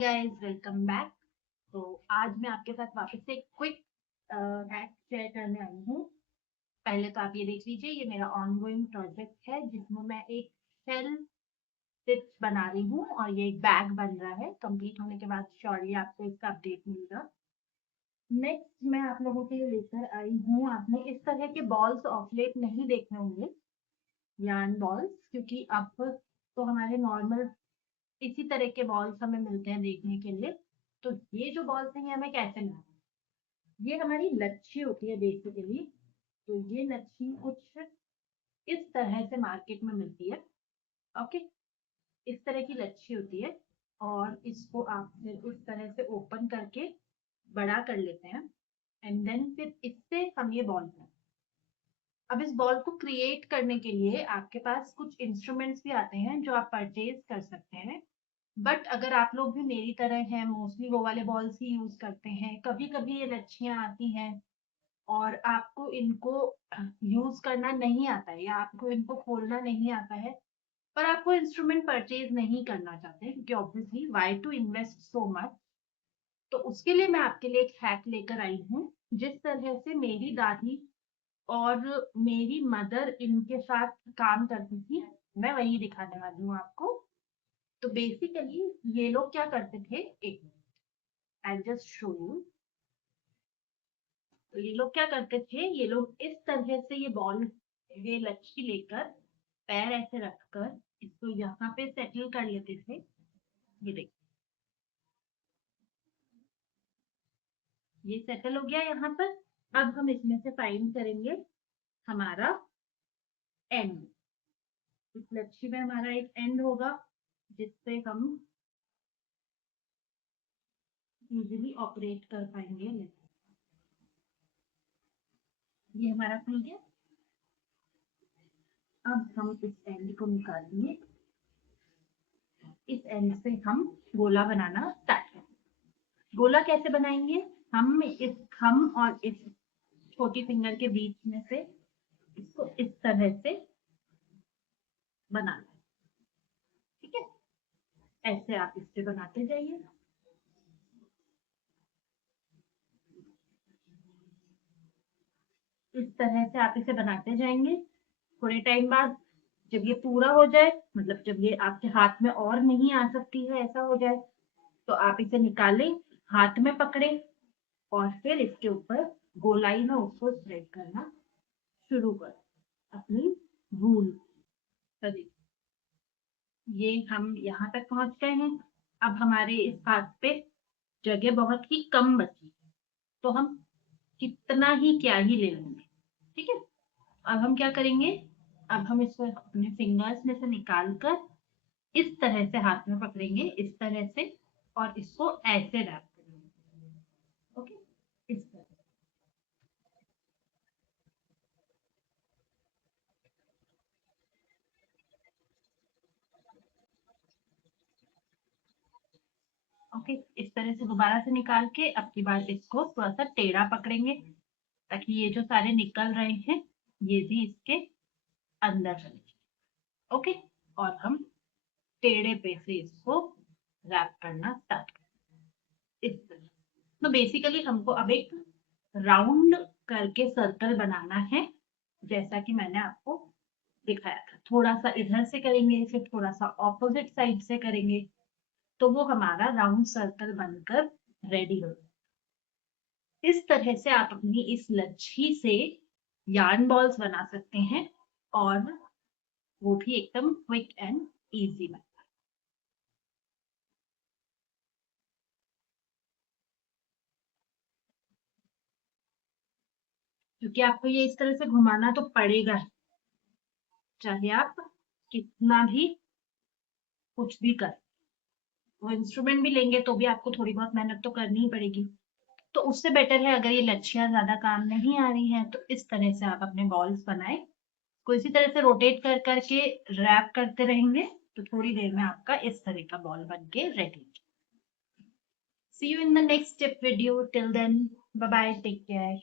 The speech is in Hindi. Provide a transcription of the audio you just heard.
Guys welcome back. तो आज मैं आपके साथ वापस से एक क्विक हैक शेयर करने आई हूँ। पहले तो आप ये देख लीजिए, ये मेरा ऑनगोइंग प्रोजेक्ट है जिसमें मैं एक शेल स्टिच बना रही हूँ और ये एक बैग बन रहा है। कंप्लीट होने के बाद श्योरली आपको इसका अपडेट मिलेगा। नेक्स्ट मैं आप लोगों के लिए लेकर आई हूँ, आपने इस तरह के बॉल्स ऑफ लेट नहीं देखने होंगे, यार्न बॉल्स, क्योंकि अब तो हमारे नॉर्मल इसी तरह के बॉल्स हमें मिलते हैं देखने के लिए। तो ये जो बॉल्स हैं ये हमें कैसे मिलते हैं? ये हमारी लच्छी होती है बेसिकली। तो ये लच्छी कुछ इस तरह से मार्केट में मिलती है। ओके, इस तरह की लच्छी होती है और इसको आप फिर इस तरह से ओपन करके बड़ा कर लेते हैं एंड देन फिर इससे हम ये बॉल बनाते हैं। अब इस बॉल को क्रिएट करने के लिए आपके पास कुछ इंस्ट्रूमेंट्स भी आते हैं जो आप परचेज कर सकते हैं। बट अगर आप लोग भी मेरी तरह हैं, मोस्टली वो वाले बॉल्स ही यूज करते हैं, कभी कभी ये लच्छियां आती हैं और आपको इनको यूज करना नहीं आता है या आपको इनको खोलना नहीं आता है, पर आपको इंस्ट्रूमेंट परचेज नहीं करना चाहते क्योंकि obviously why to invest so much. तो उसके लिए मैं आपके लिए एक हैक लेकर आई हूँ। जिस तरह से मेरी दादी और मेरी मदर इनके साथ काम करती थी, मैं वही दिखाने वाली हूँ आपको। तो बेसिकली ये लोग क्या करते थे, एक आई जस्ट शो यू। तो ये लोग क्या करते थे, ये लोग इस तरह से ये बॉल, ये लच्छी लेकर पैर ऐसे रखकर इसको यहाँ पे सेटल कर लेते थे। ये देखिए, ये सेटल हो गया यहाँ पर। अब हम इसमें से फाइंड करेंगे हमारा एंड। इस लच्छी में हमारा एक एंड होगा जिससे हम इजीली ऑपरेट कर पाएंगे। ये हमारा खुल गया। अब हम इस एंड को निकालेंगे, इस एंड से हम गोला बनाना स्टार्ट करेंगे। गोला कैसे बनाएंगे? हम इस थंब और इस छोटी फिंगर के बीच में से इसको इस तरह से बनाना है। ठीक है, ऐसे आप इससे बनाते जाइए। इस तरह से आप इसे बनाते जाएंगे। थोड़े टाइम बाद जब ये पूरा हो जाए, मतलब जब ये आपके हाथ में और नहीं आ सकती है, ऐसा हो जाए, तो आप इसे निकालें, हाथ में पकड़े और फिर इसके ऊपर गोलाई में उसको स्प्रेड करना शुरू कर अपनी भूल। ये हम यहाँ तक पहुंच गए हैं। अब हमारे इस हाथ पे जगह बहुत ही कम बची, तो हम कितना ही क्या ही ले लेंगे। ठीक है, अब हम क्या करेंगे, अब हम इसको अपने फिंगर्स में से निकाल कर इस तरह से हाथ में पकड़ेंगे, इस तरह से, और इसको ऐसे रैप करेंगे। ओके, इस तरह। ओके, इस तरह से दोबारा से निकाल के अब की बार इसको थोड़ा सा टेढ़ा पकड़ेंगे ताकि ये जो सारे निकल रहे हैं ये भी इसके अंदर चले जाए। ओके, और हम टेढ़े पे से इसको रैप करना स्टार्ट करें इस तरह। तो बेसिकली हमको अब एक राउंड करके सर्कल बनाना है, जैसा कि मैंने आपको दिखाया था। थोड़ा सा इधर से करेंगे, फिर थोड़ा सा ऑपोजिट साइड से करेंगे, तो वो हमारा राउंड सर्कल बनकर रेडी हो। इस तरह से आप अपनी इस लच्छी से यार्न बॉल्स बना सकते हैं, और वो भी एकदम क्विक एंड इजी में। क्योंकि आपको ये इस तरह से घुमाना तो पड़ेगा, चाहे आप कितना भी कुछ भी कर। वो इंस्ट्रूमेंट भी लेंगे तो भी आपको थोड़ी बहुत मेहनत तो करनी ही पड़ेगी। तो उससे बेटर है, अगर ये लच्छियां ज्यादा काम नहीं आ रही हैं, तो इस तरह से आप अपने बॉल्स बनाए, को इसी तरह से रोटेट कर करके रैप करते रहेंगे, तो थोड़ी देर में आपका इस तरह का बॉल बन के ready. See you in the next tip video. Till then, bye bye. Take care.